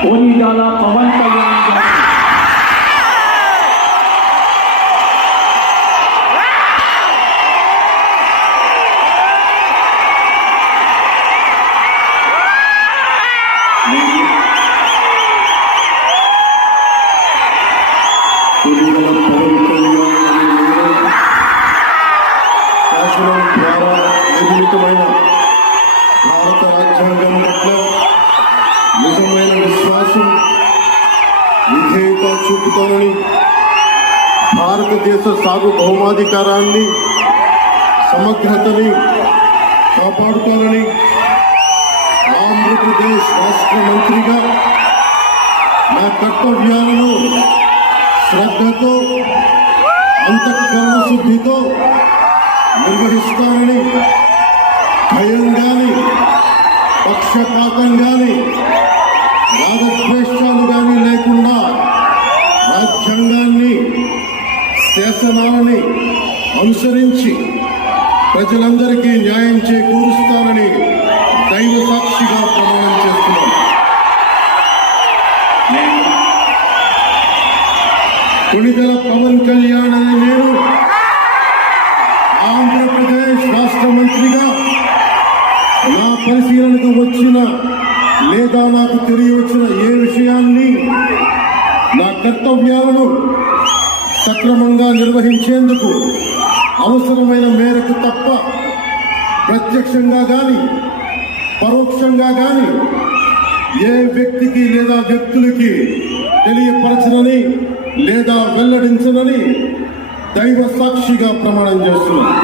కొనిదల పవన్ కళ్యాణ్ గారు శాసనం ద్వారా నిర్మితమైన భారత రాజ్యాంగం పట్ల నిజమైన విశ్వాసం విధేయత చూపుతానని, భారతదేశ సార్వభౌమాధికారాన్ని సమగ్రతని కాపాడుతానని ఆంధ్రప్రదేశ్ రాష్ట్ర మంత్రిగా నా కర్తవ్యాలను శ్రద్ధతో అంతఃకరణ శుద్ధితో నిర్వహిస్తానని, భయం కానీ పక్షపాతం కానీ రాగద్వేషాలు కానీ లేకుండా రాజ్యాంగాన్ని శాసనాలని అనుసరించి ప్రజలందరికీ న్యాయం చేకూరుస్తానని దైవ సాక్షిగా ప్రమాణం చేస్తున్నాను. కొనిదెల పవన్ కళ్యాణ్ అనే నేను ఆంధ్రప్రదేశ్ రాష్ట్ర మంత్రిగా నా పరిశీలనకు వచ్చిన లేదా నాకు తెలియవచ్చిన ఏ విషయాన్ని నా కర్తవ్యాలను సక్రమంగా నిర్వహించేందుకు అవసరమైన మేరకు తప్ప ప్రత్యక్షంగా కానీ పరోక్షంగా కానీ ఏ వ్యక్తికి లేదా వ్యక్తులకి తెలియపరచనని లేదా వెల్లడించనని దైవ సాక్షిగా ప్రమాణం చేస్తున్నాను.